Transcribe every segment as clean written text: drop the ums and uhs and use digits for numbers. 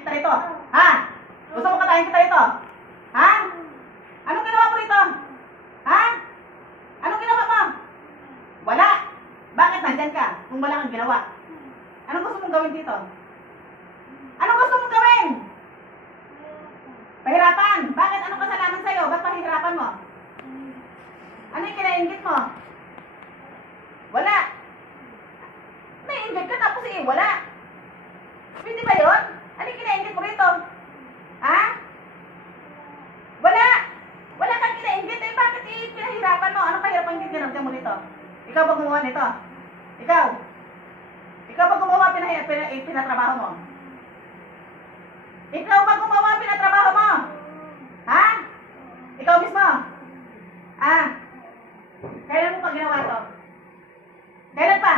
kita rito? Ha? Gusto mo katayin kita rito? Ha? Anong ginawa mo rito? Ha? Anong ginawa mo? Wala. Bakit nandyan ka kung wala kang ginawa? Anong gusto mong gawin dito? Anong gusto mong gawin? Pahirapan. Bakit? Anong kasalanan sa'yo? Ba't pahihirapan mo? Ano yung kinaingit mo? Wala. Naingit ka tapos wala. Pwede ba yun? Ano yung kinaingit mo rito? Ha? Wala. Wala kang kinaingit. Eh, bakit pinahirapan mo? Anong pahirapan yung ginagawa mo rito? Ikaw ba gumawa nito? Ikaw? Ikaw ba gumawa pinatrabaho mo? Ikaw ba gumawa pinatrabaho mo? Ha? Ikaw mismo? Ah? Kailan mo pa ginawa ito? Kailan pa?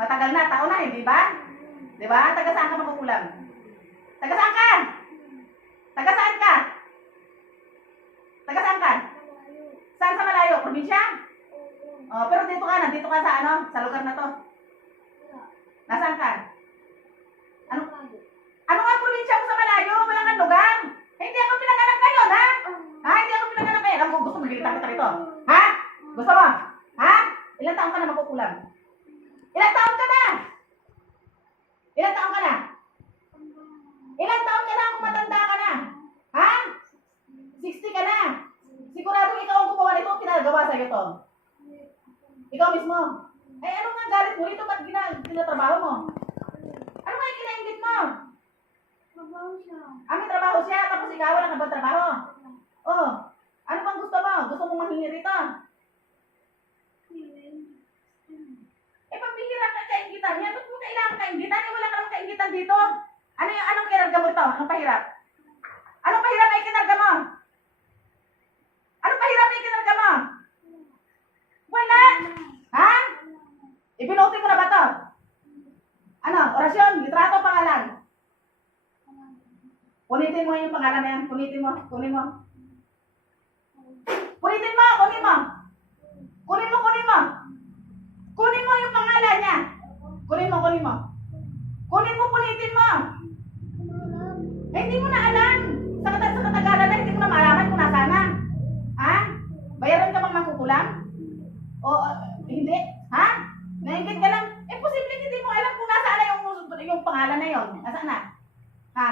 Matagal na, taon na, hindi ba? Di ba? Taga saan ka makukulang? Taga saan ka? Taga saan ka? Taga saan ka? Saan sa malayo? Probinsya? Oh, pero dito ka sa ano? Sa lugar na to. Nasaan ka? Ano nga probinsya mo sa malayo? Wala kang lugar. Hindi ako pinanganak ngayon, ha? Ha? Hindi ako pinanganak ngayon. Ako gusto magilitan kita rito. Ha? Gusto mo? Ha? Ilang taon ka na makukulang? Ilang taon ka na? Ilang taon ka na? Ilang taon ka na kung matanda ka na? Ha? 60 ka na. Sigurado ikaw ang gumawa nito, pinagawa sa'yo to. Ikaw mismo. Eh, ano nga galit mo rito? Ba't ginatrabaho mo? Ano nga yung kinaingit mo? Trabaho siya. May trabaho siya, tapos ikaw wala ka ba trabaho? Oh, ano bang gusto mo? Gusto mo manghingi rito? Eh, pambihira ka kaingitan niya. Ba't mo kailangan kaingitan? Eh, wala ka lang kaingitan dito. Anong kinarga mo ito? Anong pahirap? Anong pahirap ay kinarga mo? Anong pahirap ay kinarga mo? Wala. Ha? Ibinuti mo na ba ito? Ano? Orasyon? Litrato? Pangalan? Punitin mo yung pangalan na yan. Punitin mo. Kunin mo. Punitin mo. Kunin mo. Kunin mo. Kunin mo. Kunin mo yung pangalan niya. Kunin mo. Kunin mo. Kunin mo. Punitin mo. Eh, hindi mo na alam. Sa katagalan na, hindi mo na malaman kung nasaan na. Ha? Bayaran ka bang makukulang? O, hindi? Ha? Naingit ka lang? Eh, posible hindi mo alam kung nasaan na yung pangalan na yon. Nasaan na? Ha?